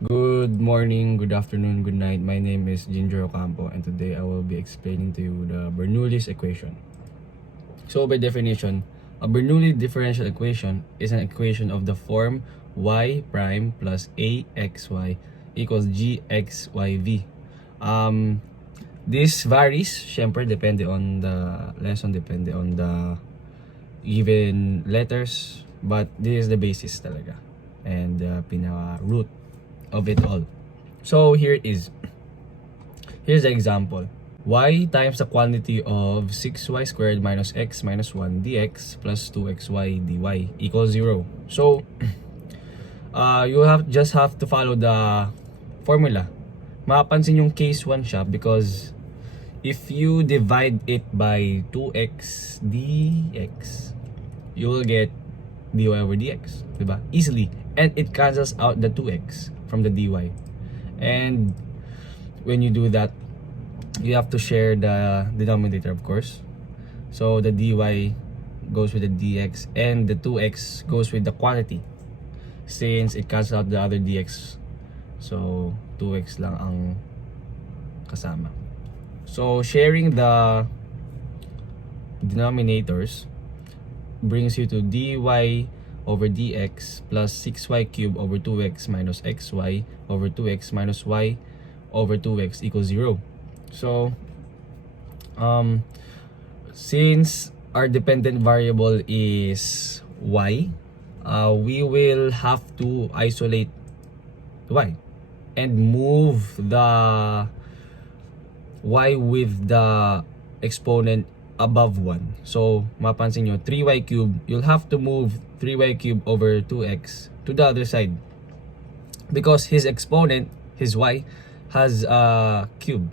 Good morning, good afternoon, good night. My name is Ginger Ocampo and today I will be explaining to you the Bernoulli's equation. So by definition, a Bernoulli differential equation is an equation of the form y prime plus axy equals gxyv. This varies, syempre depende on the lesson, depende on the given letters, but this is the basis talaga and the pinaka root of it all. So here it is. Here's the example. Y times the quantity of 6y squared minus x minus 1 dx plus 2xy dy equals 0. So, you just have to follow the formula. Mapapansin yung case 1 siya because if you divide it by 2x dx, you will get dy over dx, diba? Easily. And it cancels out the 2x from the dy. And when you do that, you have to share the denominator, of course. So the dy goes with the dx and the 2x goes with the quantity since it cancels out the other dx. So 2x lang ang kasama. So sharing the denominators brings you to dy over dx plus 6y cubed over 2x minus xy over 2x minus y over 2x equals 0. So, since our dependent variable is y, we will have to isolate y and move the y with the exponent above 1. So, mapansin nyo, 3y cubed, you'll have to move 3y cubed over 2x to the other side. Because his exponent, his y, has a cube.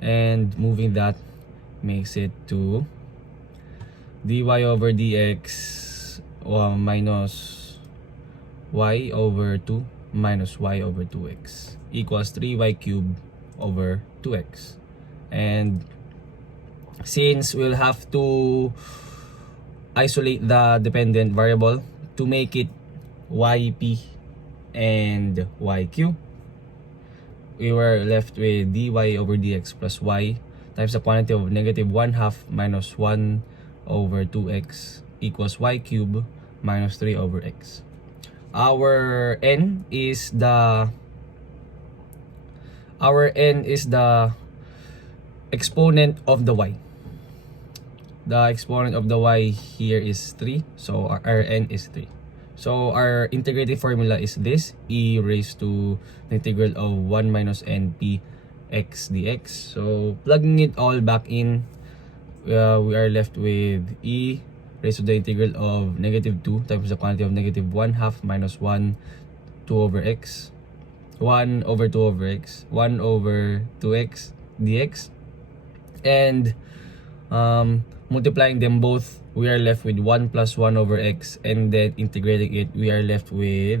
And moving that makes it to dy over dx minus y over 2 minus y over 2x equals 3y cubed over 2x. And since we'll have to isolate the dependent variable to make it yp and yq, we were left with dy over dx plus y times the quantity of negative 1/2 minus 1 over 2x equals y cubed minus 3 over x. Our n is the exponent of the y. The exponent of the y here is 3, so our n is 3. So our integrating formula is this, e raised to the integral of 1 minus np x dx. So plugging it all back in, we are left with e raised to the integral of negative 2 times the quantity of negative 1/2 minus 1 2 over x 1 over 2 over x 1 over 2x dx. And multiplying them both, we are left with 1 plus 1 over x, and then integrating it, we are left with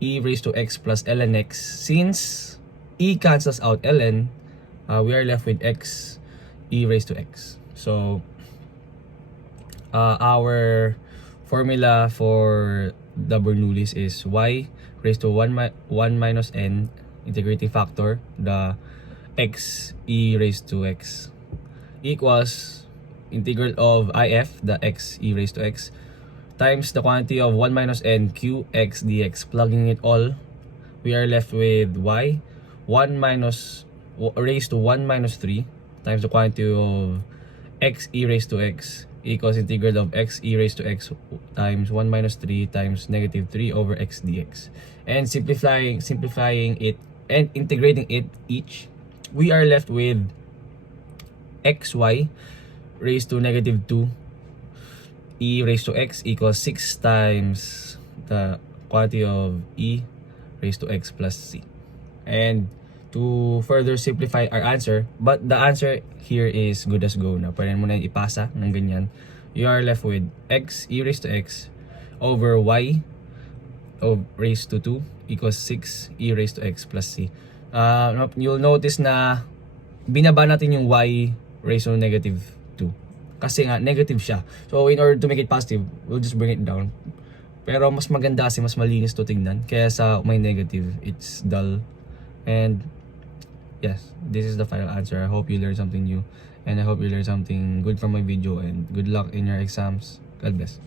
e raised to x plus ln x. Since e cancels out ln, we are left with x e raised to x. So our formula for the Bernoulli's is y raised to 1 minus n, integrating factor, the x e raised to x, equals integral of if, the x e raised to x, times the quantity of 1 minus n q x dx. Plugging it all, we are left with y 1 minus raised to 1 minus 3 times the quantity of x e raised to x equals integral of x e raised to x times 1 minus 3 times negative 3 over x dx. And simplifying it and integrating it each, we are left with xy raised to negative 2 e raised to x equals 6 times the quantity of e raised to x plus c. And to further simplify our answer, but the answer here is good as go na, pwede mo na ipasa ng ganyan, you are left with x e raised to x over y raised to 2 equals 6 e raised to x plus c. You'll notice na binaba natin yung y raised to negative 2 kasi nga negative siya. So in order to make it positive, we'll just bring it down. Pero mas maganda kasi mas malinis to tingnan. Kaya sa may negative, it's dull. And yes, this is the final answer. I hope you learned something new. And I hope you learned something good from my video. And good luck in your exams. God bless.